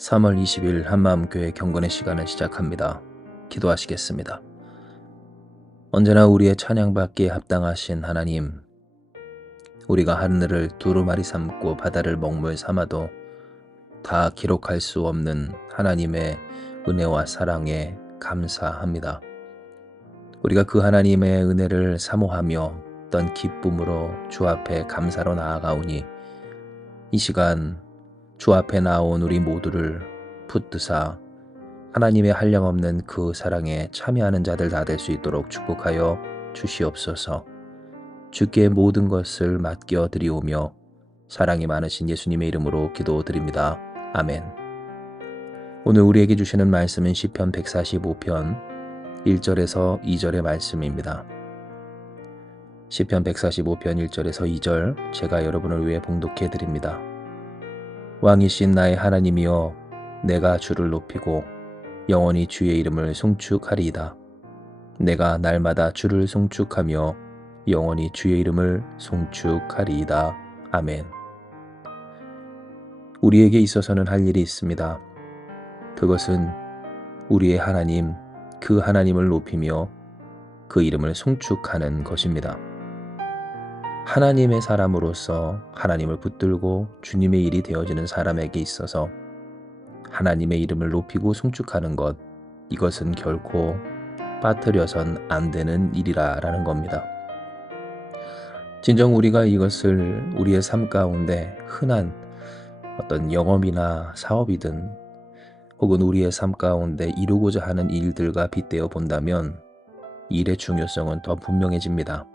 3월 20일 한마음교회 경건의 시간을 시작합니다. 기도하시겠습니다. 언제나 우리의 찬양받기에 합당하신 하나님, 우리가 하늘을 두루마리 삼고 바다를 먹물 삼아도 다 기록할 수 없는 하나님의 은혜와 사랑에 감사합니다. 우리가 그 하나님의 은혜를 사모하며 어떤 기쁨으로 주 앞에 감사로 나아가오니 이 시간 주 앞에 나온 우리 모두를 붙드사 하나님의 한량없는 그 사랑에 참여하는 자들 다 될 수 있도록 축복하여 주시옵소서. 주께 모든 것을 맡겨 드리오며 사랑이 많으신 예수님의 이름으로 기도드립니다. 아멘. 오늘 우리에게 주시는 말씀은 시편 145편 1절에서 2절의 말씀입니다. 시편 145편 1절에서 2절 제가 여러분을 위해 봉독해 드립니다. 왕이신 나의 하나님이여, 내가 주를 높이고 영원히 주의 이름을 송축하리이다. 내가 날마다 주를 송축하며 영원히 주의 이름을 송축하리이다. 아멘. 우리에게 있어서는 할 일이 있습니다. 그것은 우리의 하나님, 그 하나님을 높이며 그 이름을 송축하는 것입니다. 하나님의 사람으로서 하나님을 붙들고 주님의 일이 되어지는 사람에게 있어서 하나님의 이름을 높이고 송축하는 것, 이것은 결코 빠뜨려선 안 되는 일이라는 겁니다. 진정 우리가 이것을 우리의 삶 가운데 흔한 어떤 영업이나 사업이든 혹은 우리의 삶 가운데 이루고자 하는 일들과 빗대어 본다면 일의 중요성은 더 분명해집니다.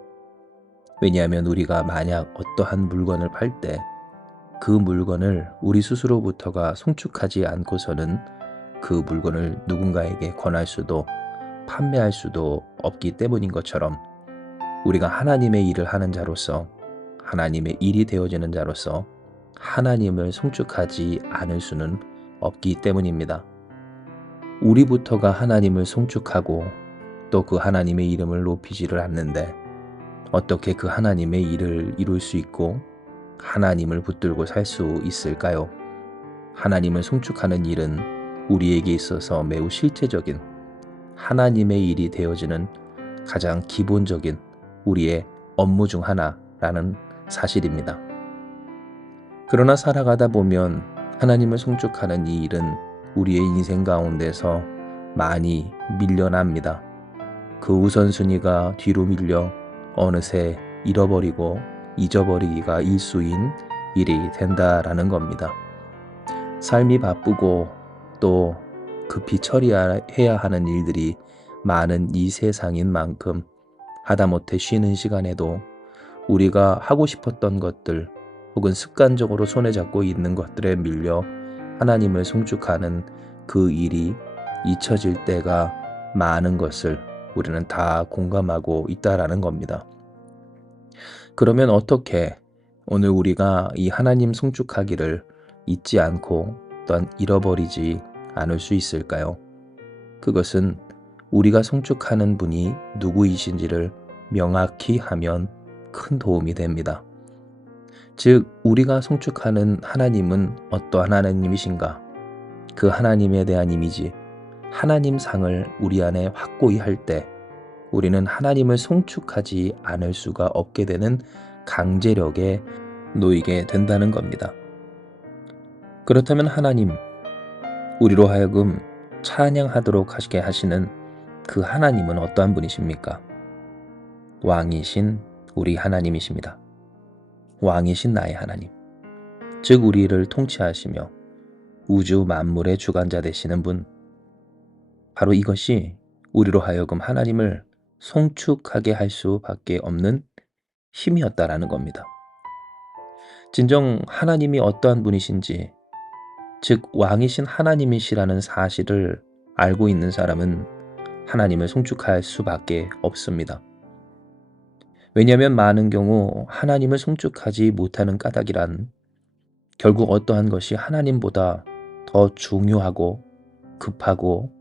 왜냐하면 우리가 만약 어떠한 물건을 팔 때 그 물건을 우리 스스로부터가 송축하지 않고서는 그 물건을 누군가에게 권할 수도 판매할 수도 없기 때문인 것처럼 우리가 하나님의 일을 하는 자로서 하나님의 일이 되어지는 자로서 하나님을 송축하지 않을 수는 없기 때문입니다. 우리부터가 하나님을 송축하고 또 그 하나님의 이름을 높이지를 않는데 어떻게 그 하나님의 일을 이룰 수 있고 하나님을 붙들고 살 수 있을까요? 하나님을 송축하는 일은 우리에게 있어서 매우 실제적인 하나님의 일이 되어지는 가장 기본적인 우리의 업무 중 하나라는 사실입니다. 그러나 살아가다 보면 하나님을 송축하는 이 일은 우리의 인생 가운데서 많이 밀려납니다. 그 우선순위가 뒤로 밀려 어느새 잃어버리고 잊어버리기가 일수인 일이 된다라는 겁니다. 삶이 바쁘고 또 급히 처리해야 하는 일들이 많은 이 세상인 만큼 하다못해 쉬는 시간에도 우리가 하고 싶었던 것들 혹은 습관적으로 손에 잡고 있는 것들에 밀려 하나님을 송축하는 그 일이 잊혀질 때가 많은 것을 우리는 다 공감하고 있다라는 겁니다. 그러면 어떻게 오늘 우리가 이 하나님 송축하기를 잊지 않고 또한 잃어버리지 않을 수 있을까요? 그것은 우리가 송축하는 분이 누구이신지를 명확히 하면 큰 도움이 됩니다. 즉, 우리가 송축하는 하나님은 어떠한 하나님이신가? 그 하나님에 대한 이미지, 하나님 상을 우리 안에 확고히 할 때 우리는 하나님을 송축하지 않을 수가 없게 되는 강제력에 놓이게 된다는 겁니다. 그렇다면 하나님, 우리로 하여금 찬양하도록 하시게 하시는 그 하나님은 어떠한 분이십니까? 왕이신 우리 하나님이십니다. 왕이신 나의 하나님, 즉 우리를 통치하시며 우주 만물의 주관자 되시는 분, 바로 이것이 우리로 하여금 하나님을 송축하게 할 수밖에 없는 힘이었다라는 겁니다. 진정 하나님이 어떠한 분이신지, 즉 왕이신 하나님이시라는 사실을 알고 있는 사람은 하나님을 송축할 수밖에 없습니다. 왜냐하면 많은 경우 하나님을 송축하지 못하는 까닭이란 결국 어떠한 것이 하나님보다 더 중요하고 급하고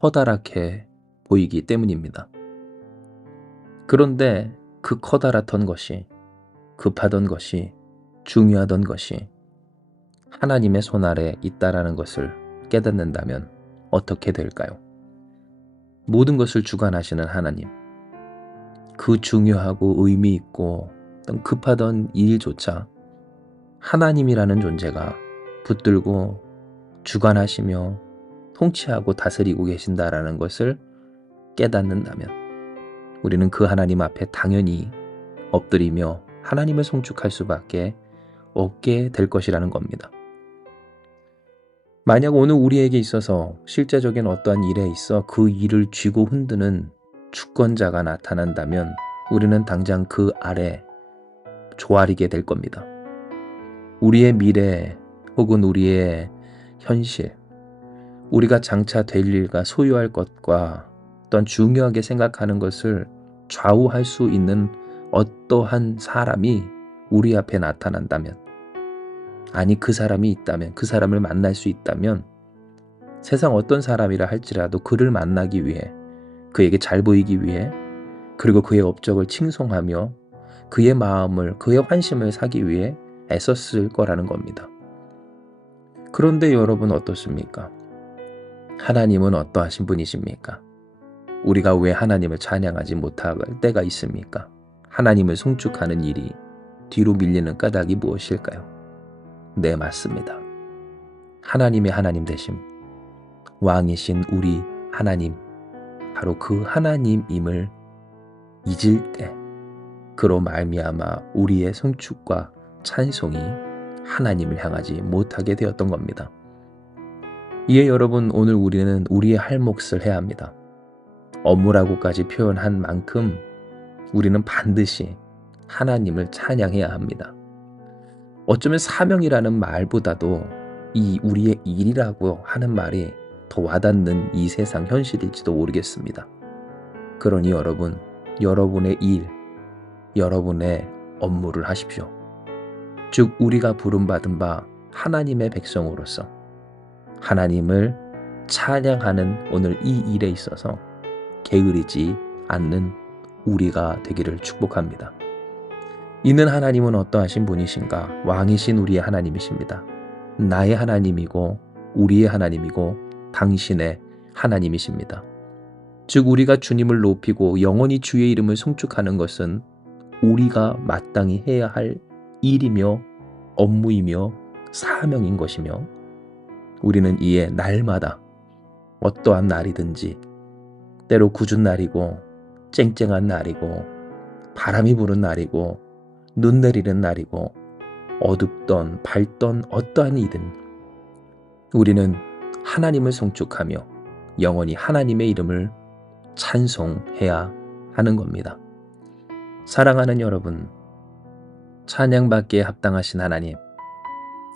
커다랗게 보이기 때문입니다. 그런데 그 커다랗던 것이, 급하던 것이, 중요하던 것이 하나님의 손 아래 있다라는 것을 깨닫는다면 어떻게 될까요? 모든 것을 주관하시는 하나님, 그 중요하고 의미 있고 어떤 급하던 일조차 하나님이라는 존재가 붙들고 주관하시며 통치하고 다스리고 계신다라는 것을 깨닫는다면 우리는 그 하나님 앞에 당연히 엎드리며 하나님을 송축할 수밖에 없게 될 것이라는 겁니다. 만약 오늘 우리에게 있어서 실제적인 어떠한 일에 있어 그 일을 쥐고 흔드는 주권자가 나타난다면 우리는 당장 그 아래 조아리게 될 겁니다. 우리의 미래 혹은 우리의 현실, 우리가 장차 될 일과 소유할 것과 어떤 중요하게 생각하는 것을 좌우할 수 있는 어떠한 사람이 우리 앞에 나타난다면, 아니 그 사람이 있다면, 그 사람을 만날 수 있다면 세상 어떤 사람이라 할지라도 그를 만나기 위해, 그에게 잘 보이기 위해, 그리고 그의 업적을 칭송하며 그의 마음을, 그의 환심을 사기 위해 애썼을 거라는 겁니다. 그런데 여러분 어떻습니까? 하나님은 어떠하신 분이십니까? 우리가 왜 하나님을 찬양하지 못할 때가 있습니까? 하나님을 송축하는 일이 뒤로 밀리는 까닭이 무엇일까요? 네, 맞습니다. 하나님의 하나님 되심, 왕이신 우리 하나님, 바로 그 하나님임을 잊을 때, 그로 말미암아 우리의 송축과 찬송이 하나님을 향하지 못하게 되었던 겁니다. 이에 여러분, 오늘 우리는 우리의 할 몫을 해야 합니다. 업무라고까지 표현한 만큼 우리는 반드시 하나님을 찬양해야 합니다. 어쩌면 사명이라는 말보다도 이 우리의 일이라고 하는 말이 더 와닿는 이 세상 현실일지도 모르겠습니다. 그러니 여러분, 여러분의 일, 여러분의 업무를 하십시오. 즉 우리가 부름받은 바 하나님의 백성으로서 하나님을 찬양하는 오늘 이 일에 있어서 게으르지 않는 우리가 되기를 축복합니다. 이는 하나님은 어떠하신 분이신가? 왕이신 우리의 하나님이십니다. 나의 하나님이고 우리의 하나님이고 당신의 하나님이십니다. 즉 우리가 주님을 높이고 영원히 주의 이름을 송축하는 것은 우리가 마땅히 해야 할 일이며 업무이며 사명인 것이며, 우리는 이에 날마다 어떠한 날이든지, 때로 궂은 날이고 쨍쨍한 날이고 바람이 부는 날이고 눈 내리는 날이고 어둡던 밝던 어떠한 이든 우리는 하나님을 송축하며 영원히 하나님의 이름을 찬송해야 하는 겁니다. 사랑하는 여러분, 찬양받기에 합당하신 하나님,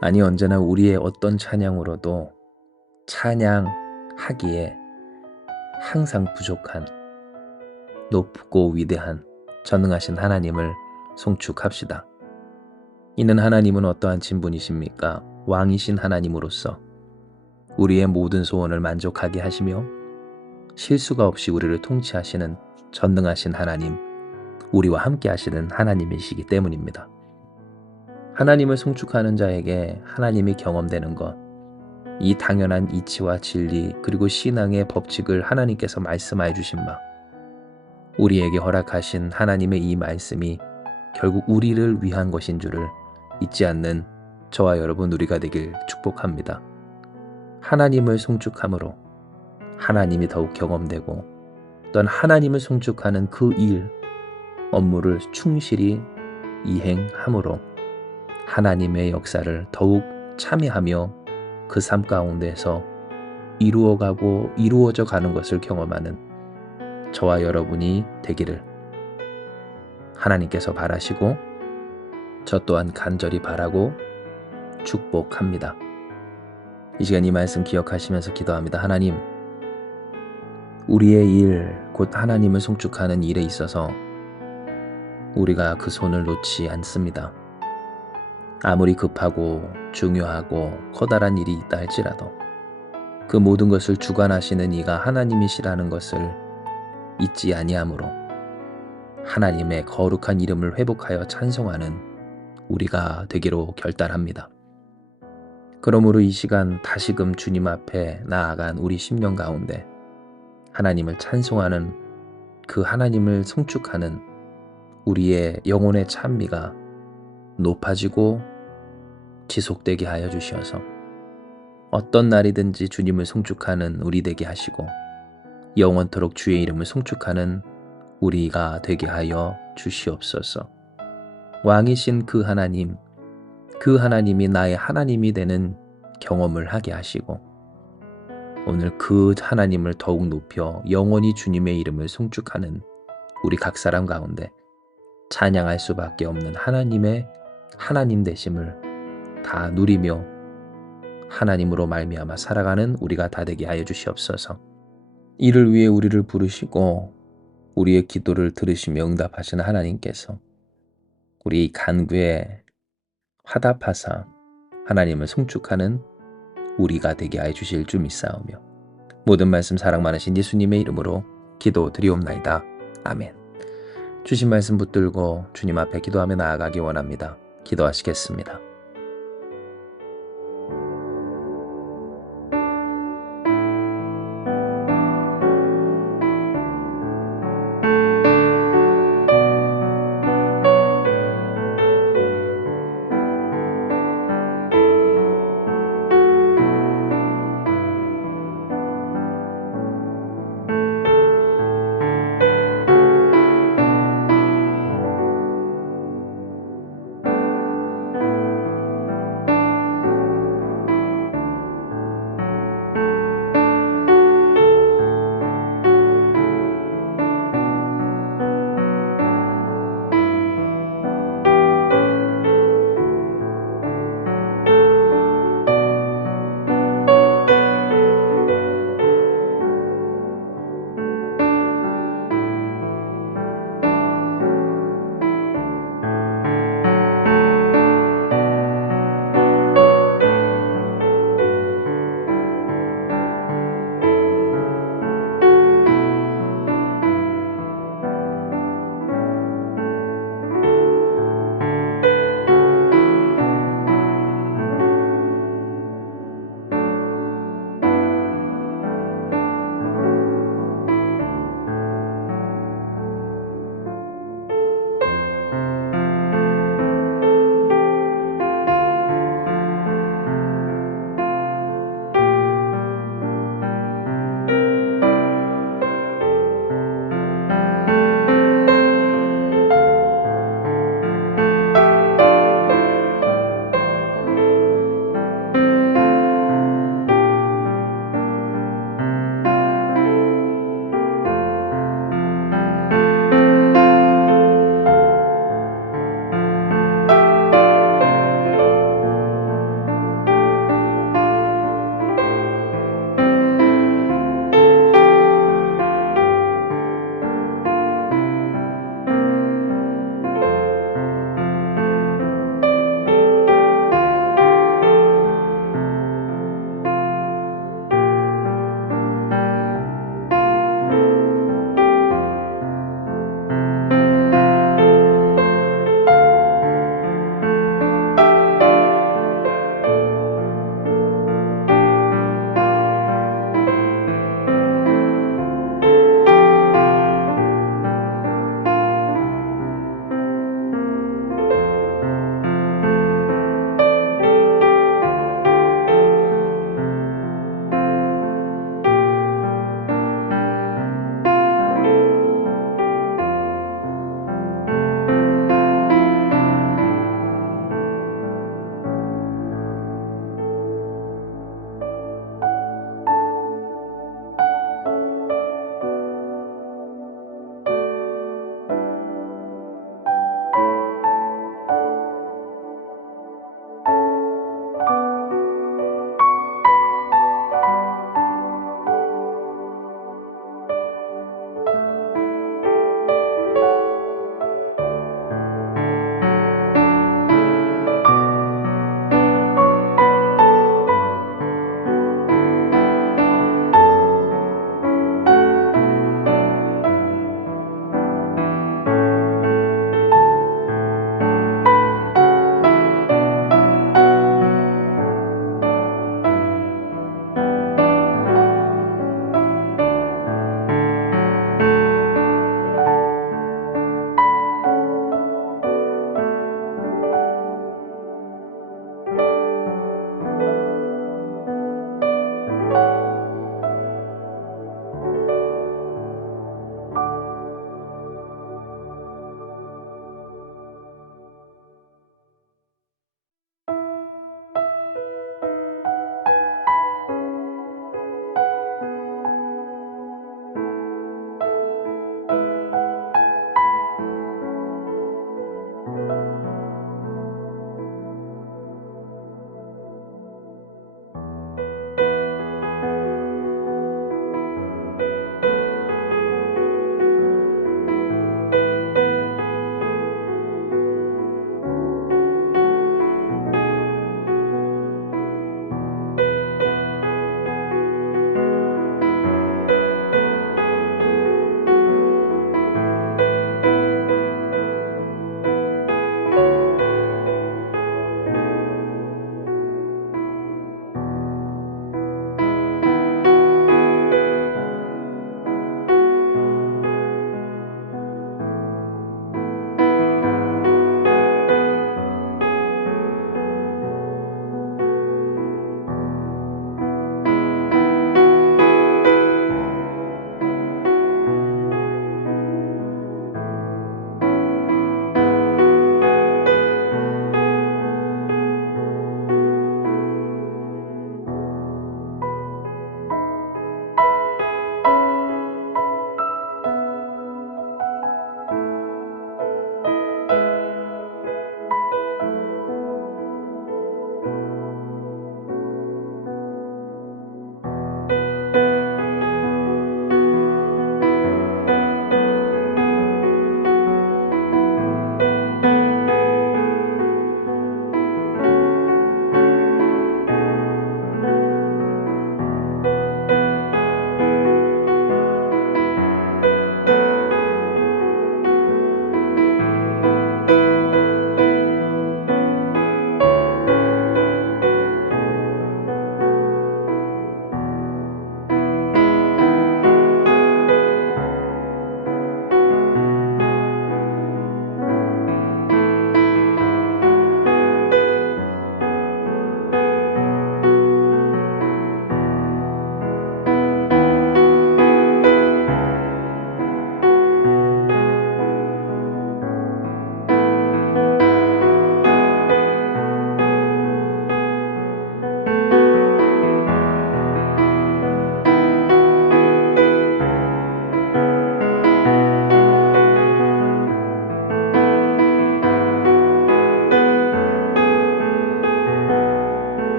아니 언제나 우리의 어떤 찬양으로도 찬양하기에 항상 부족한 높고 위대한 전능하신 하나님을 송축합시다. 이는 하나님은 어떠한 진분이십니까? 왕이신 하나님으로서 우리의 모든 소원을 만족하게 하시며 실수가 없이 우리를 통치하시는 전능하신 하나님, 우리와 함께 하시는 하나님이시기 때문입니다. 하나님을 송축하는 자에게 하나님이 경험되는 것, 이 당연한 이치와 진리 그리고 신앙의 법칙을 하나님께서 말씀하여 주신 바, 우리에게 허락하신 하나님의 이 말씀이 결국 우리를 위한 것인 줄을 잊지 않는 저와 여러분 우리가 되길 축복합니다. 하나님을 송축함으로 하나님이 더욱 경험되고 또한 하나님을 송축하는 그 일, 업무를 충실히 이행함으로 하나님의 역사를 더욱 참여하며 그 삶 가운데서 이루어져 가는 것을 경험하는 저와 여러분이 되기를 하나님께서 바라시고 저 또한 간절히 바라고 축복합니다. 이 시간 이 말씀 기억하시면서 기도합니다. 하나님, 우리의 일, 곧 하나님을 송축하는 일에 있어서 우리가 그 손을 놓지 않습니다. 아무리 급하고 중요하고 커다란 일이 있다 할지라도 그 모든 것을 주관하시는 이가 하나님이시라는 것을 잊지 아니하므로 하나님의 거룩한 이름을 회복하여 찬송하는 우리가 되기로 결단합니다. 그러므로 이 시간 다시금 주님 앞에 나아간 우리 심령 가운데 하나님을 찬송하는, 그 하나님을 송축하는 우리의 영혼의 찬미가 높아지고 지속되게 하여 주시어서 어떤 날이든지 주님을 송축하는 우리 되게 하시고 영원토록 주의 이름을 송축하는 우리가 되게 하여 주시옵소서. 왕이신 그 하나님, 그 하나님이 나의 하나님이 되는 경험을 하게 하시고 오늘 그 하나님을 더욱 높여 영원히 주님의 이름을 송축하는 우리 각 사람 가운데 찬양할 수밖에 없는 하나님의 하나님 되심을 다 누리며 하나님으로 말미암아 살아가는 우리가 다 되게 하여 주시옵소서. 이를 위해 우리를 부르시고 우리의 기도를 들으시며 응답하시는 하나님께서 우리 간구에 화답하사 하나님을 송축하는 우리가 되게 하여 주실 줄 믿사오며 모든 말씀 사랑 많으신 예수님의 이름으로 기도드리옵나이다. 아멘. 주신 말씀 붙들고 주님 앞에 기도하며 나아가기 원합니다. 기도하시겠습니다.